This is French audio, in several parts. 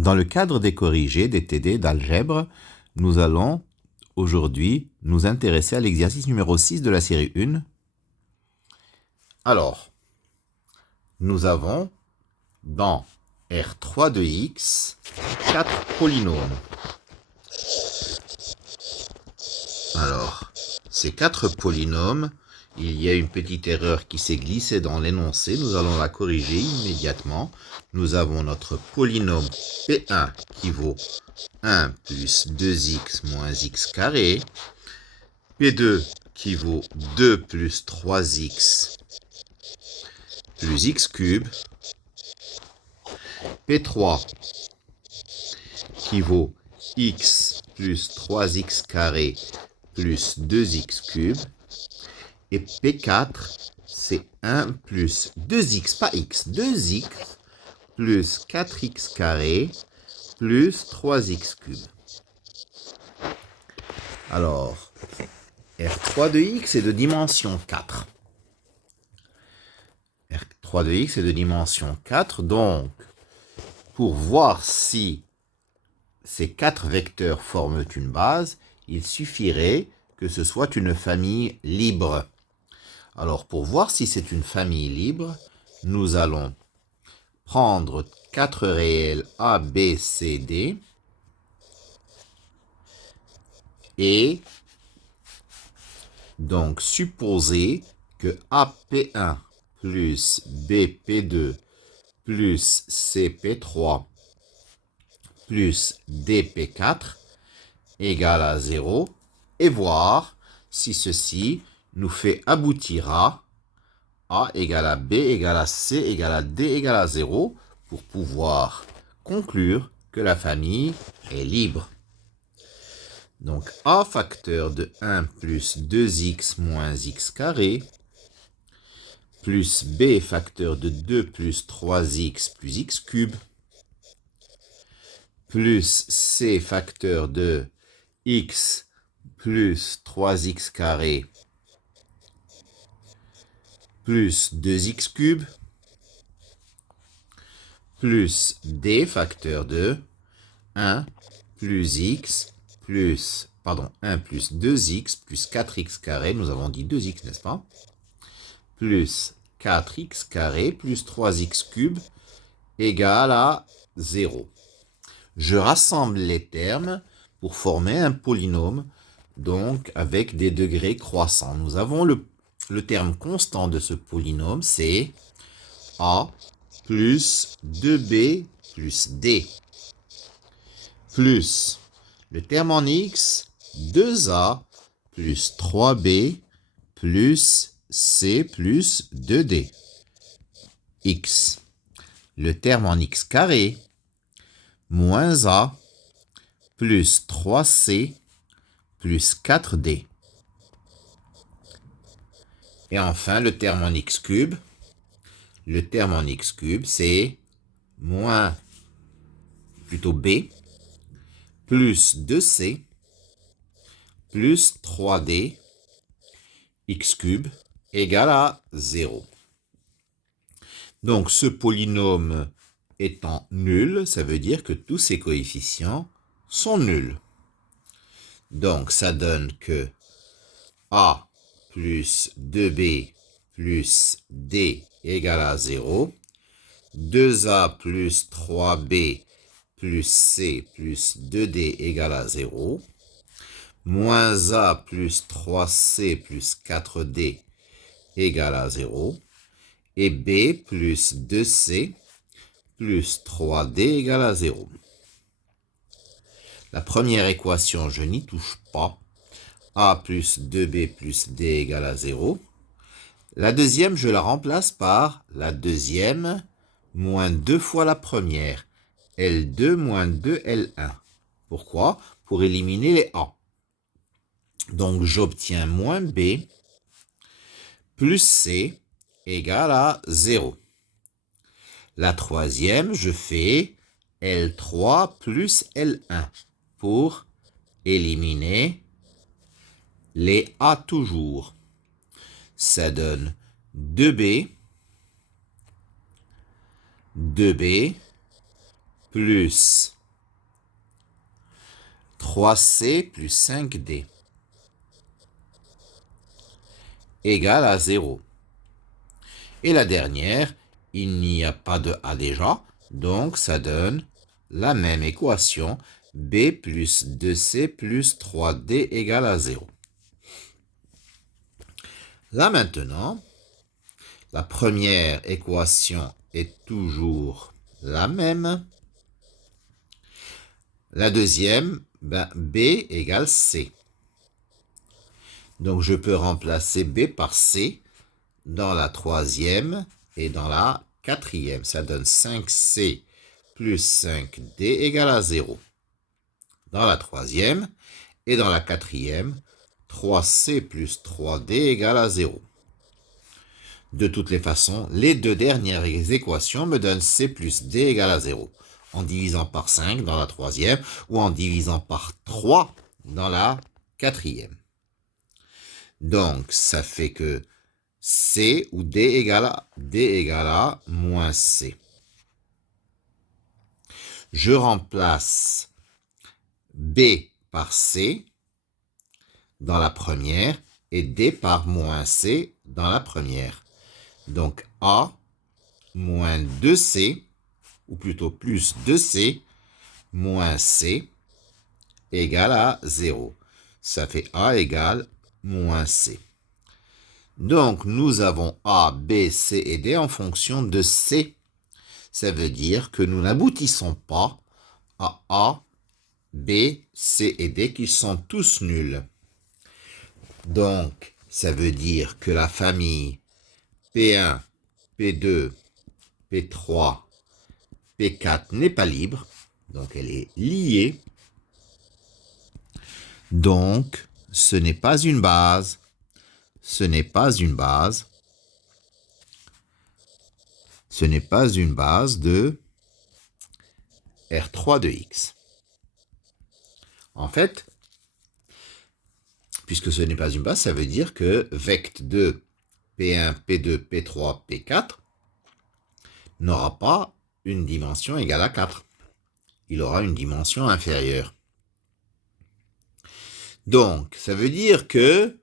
Dans le cadre des corrigés des TD d'algèbre, nous allons aujourd'hui nous intéresser à l'exercice numéro 6 de la série 1. Alors, nous avons dans R3 de x 4 polynômes. Alors, ces 4 polynômes, il y a une petite erreur qui s'est glissée dans l'énoncé. Nous allons la corriger immédiatement. Nous avons notre polynôme P1 qui vaut 1 plus 2x moins x carré. P2 qui vaut 2 plus 3x plus x cube. P3 qui vaut x plus 3x carré plus 2x cube. Et P4, c'est 1 plus 2x, pas x, 2x plus 4x carré plus 3x cube. Alors, R3 de x est de dimension 4. R3 de x est de dimension 4, donc pour voir si ces 4 vecteurs forment une base, il suffirait que ce soit une famille libre. Alors, pour voir si c'est une famille libre, nous allons prendre 4 réels A, B, C, D et donc supposer que AP1 plus BP2 plus CP3 plus DP4 égale à 0 et voir si ceci nous fait aboutir à A égale à B égale à C égale à D égale à 0 pour pouvoir conclure que la famille est libre. Donc A facteur de 1 plus 2x moins x carré plus B facteur de 2 plus 3x plus x cube plus C facteur de x plus 3x carré plus 2x cube plus D facteur de 1 plus x plus, 1 plus 2x plus 4x carré, nous avons dit 2x, n'est-ce pas? Plus 4x carré plus 3x cube égale à 0. Je rassemble les termes pour former un polynôme, donc avec des degrés croissants. Nous avons le terme constant de ce polynôme, c'est a plus 2b plus d, plus le terme en x, 2a plus 3b plus c plus 2d, x. Le terme en x carré, moins a plus 3c plus 4d. Et enfin, le terme en x cube. Le terme en x cube, c'est moins, plutôt b, plus 2c, plus 3d, x cube, égale à 0. Donc, ce polynôme étant nul, ça veut dire que tous ses coefficients sont nuls. Donc, ça donne que a plus 2b plus d égale à 0, 2a plus 3b plus c plus 2d égale à 0, moins a plus 3c plus 4d égale à 0, et b plus 2c plus 3d égale à 0. La première équation, je n'y touche pas. A plus 2b plus d égale à 0. La deuxième, je la remplace par la deuxième moins 2 fois la première. L2 moins 2L1. Pourquoi? Pour éliminer les A. Donc, j'obtiens moins B plus C égale à 0. La troisième, je fais L3 plus L1 pour éliminer les A toujours. Ça donne 2B plus 3C plus 5D égale à 0. Et la dernière, il n'y a pas de A déjà, donc ça donne la même équation, B plus 2C plus 3D égale à 0. Là maintenant, la première équation est toujours la même. La deuxième, B égale C. Donc je peux remplacer B par C dans la troisième et dans la quatrième. Ça donne 5C plus 5D égale à 0. Dans la troisième et dans la quatrième, 3C plus 3D égale à 0. De toutes les façons, les deux dernières équations me donnent C plus D égale à 0. En divisant par 5 dans la troisième ou en divisant par 3 dans la quatrième. Donc, ça fait que C ou D égale à moins C. Je remplace B par C dans la première et D par moins C dans la première. Donc A moins 2C, ou plutôt plus 2C, moins C égale à 0. Ça fait A égale moins C. Donc nous avons A, B, C et D en fonction de C. Ça veut dire que nous n'aboutissons pas à A, B, C et D qui sont tous nuls. Donc ça veut dire que la famille P1, P2, P3, P4 n'est pas libre, donc elle est liée. Donc, ce n'est pas une base, ce n'est pas une base, ce n'est pas une base de R3 de X. En fait, puisque ce n'est pas une base, ça veut dire que vect de P1, P2, P3, P4 n'aura pas une dimension égale à 4. Il aura une dimension inférieure. Donc, ça veut dire que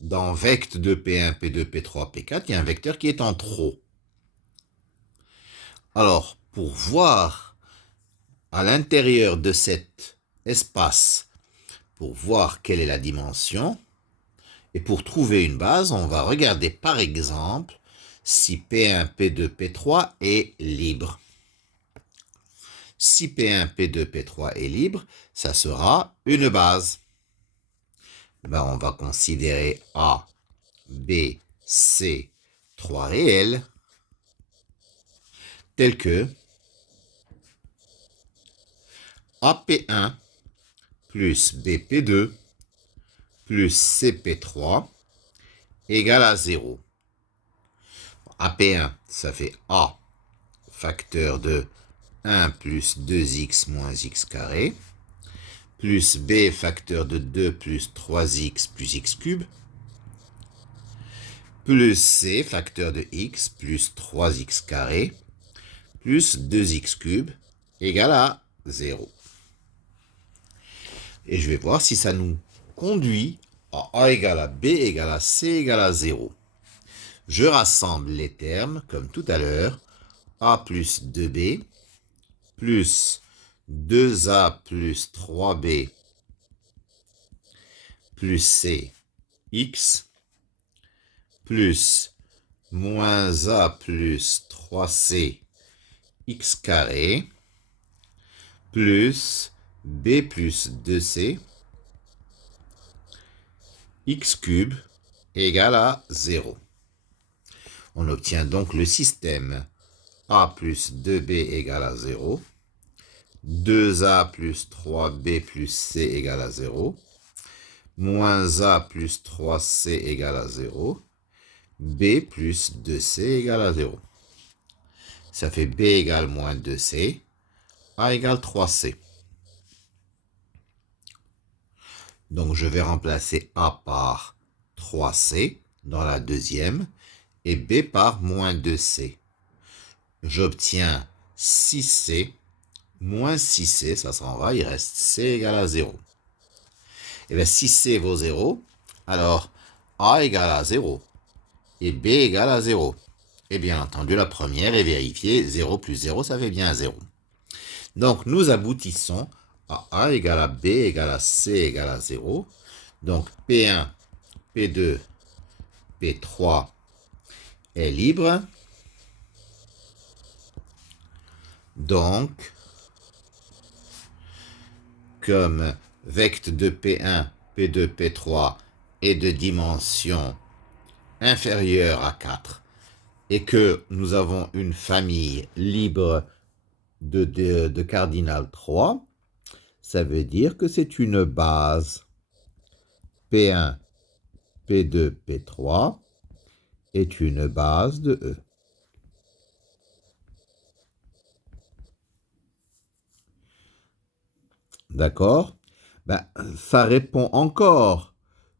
dans vect de P1, P2, P3, P4, il y a un vecteur qui est en trop. Alors, pour voir à l'intérieur de cet espace, pour voir quelle est la dimension, et pour trouver une base, on va regarder par exemple si P1, P2, P3 est libre. Si P1, P2, P3 est libre, ça sera une base. On va considérer A, B, C, 3 réels, tels que AP1 plus BP2 plus CP3 égale à 0. AP1, ça fait A facteur de 1 plus 2x moins x carré, plus B facteur de 2 plus 3x plus x cube, plus C facteur de x plus 3x carré, plus 2x cube égale à 0. Et je vais voir si ça nous conduit à A égale à B égale à C égale à 0. Je rassemble les termes comme tout à l'heure. A plus 2B plus 2A plus 3B plus C x plus moins A plus 3C x carré plus B plus 2C x cube égale à 0. On obtient donc le système A plus 2B égale à 0, 2A plus 3B plus C égale à 0, moins A plus 3C égale à 0, B plus 2C égale à 0. Ça fait B égale moins 2C, A égale 3C. Donc je vais remplacer A par 3C dans la deuxième et B par moins 2C. J'obtiens 6C moins 6C, ça s'en va, il reste C égale à 0. Et bien, si C vaut 0, alors A égale à 0 et B égale à 0. Et bien entendu, la première est vérifiée, 0 plus 0, ça fait bien 0. Donc, nous aboutissons à A égale à B égale à C égale à 0. Donc, P1, P2, P3 est libre. Donc, comme vecteur de P1, P2, P3 est de dimension inférieure à 4 et que nous avons une famille libre de cardinal 3, ça veut dire que c'est une base. P1, P2, P3 est une base de E. D'accord? Ben, ça répond encore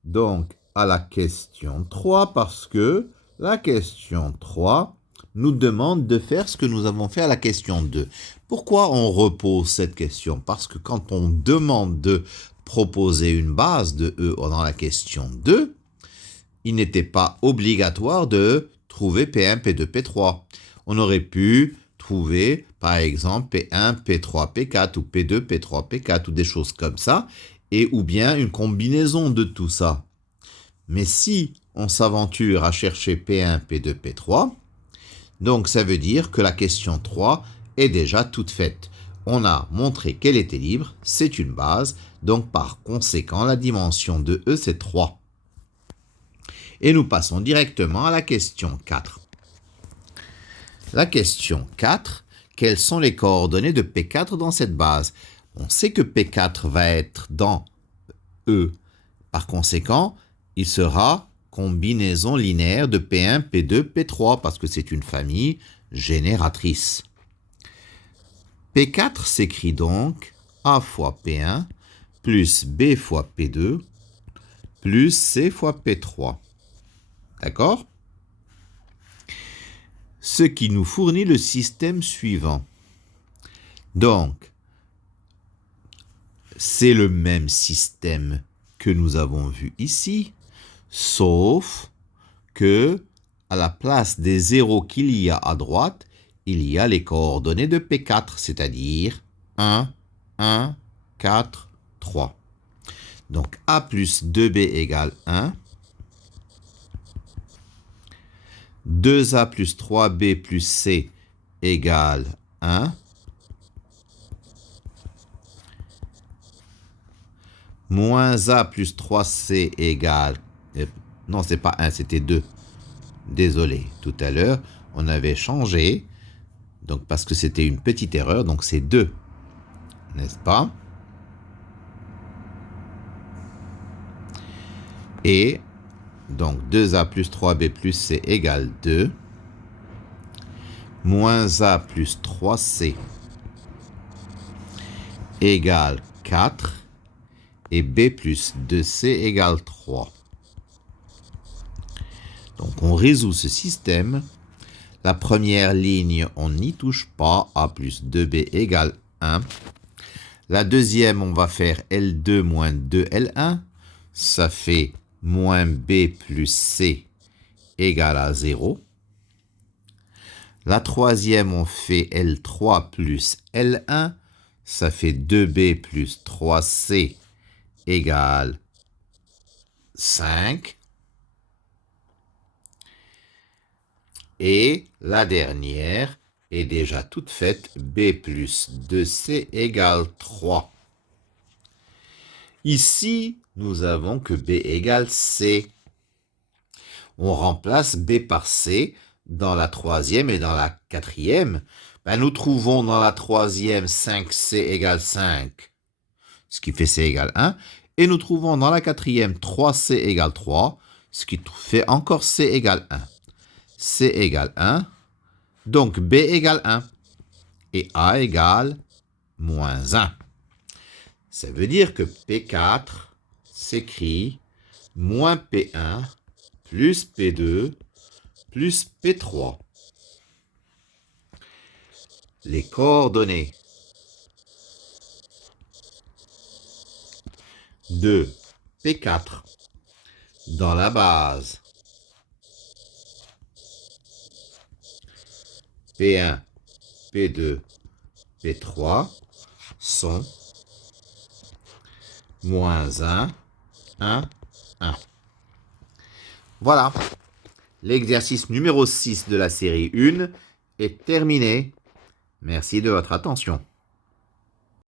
donc à la question 3 parce que la question 3 nous demande de faire ce que nous avons fait à la question 2. Pourquoi on repose cette question? Parce que quand on demande de proposer une base de E dans la question 2, il n'était pas obligatoire de trouver P1, P2, P3. On aurait pu trouver, par exemple, P1, P3, P4 ou P2, P3, P4 ou des choses comme ça, et ou bien une combinaison de tout ça. Mais si on s'aventure à chercher P1, P2, P3, donc ça veut dire que la question 3 est déjà toute faite. On a montré qu'elle était libre, c'est une base, donc par conséquent, la dimension de E, c'est 3. Et nous passons directement à la question 4. La question 4, quelles sont les coordonnées de P4 dans cette base? On sait que P4 va être dans E. Par conséquent, il sera combinaison linéaire de P1, P2, P3 parce que c'est une famille génératrice. P4 s'écrit donc A fois P1 plus B fois P2 plus C fois P3. D'accord? Ce qui nous fournit le système suivant. Donc, c'est le même système que nous avons vu ici, sauf que à la place des zéros qu'il y a à droite, il y a les coordonnées de P4, c'est-à-dire 1, 1, 4, 3. Donc A plus 2B égale 1. 2A plus 3B plus C égale 1. Moins A plus 3C égale... non, c'est pas 1, c'était 2. Désolé, tout à l'heure, on avait changé. Donc, parce que c'était une petite erreur, donc c'est 2. N'est-ce pas? Et donc 2A plus 3B plus C égale 2. Moins A plus 3C égale 4. Et B plus 2C égale 3. Donc on résout ce système. La première ligne, on n'y touche pas. A plus 2B égale 1. La deuxième, on va faire L2 moins 2L1. Ça fait moins B plus C égale à 0. La troisième, on fait L3 plus L1. Ça fait 2B plus 3C égale 5. Et la dernière est déjà toute faite. B plus 2C égale 3. Ici, nous avons que B égale C. On remplace B par C dans la troisième et dans la quatrième. Nous trouvons dans la troisième 5C égale 5, ce qui fait C égale 1. Et nous trouvons dans la quatrième 3C égale 3, ce qui fait encore C égale 1. C égale 1, donc B égale 1. Et A égale moins 1. Ça veut dire que P4 s'écrit moins P1 plus P2 plus P3. Les coordonnées de P4 dans la base P1, P2, P3 sont moins 1, 1, 1. Voilà, l'exercice numéro 6 de la série 1 est terminé. Merci de votre attention.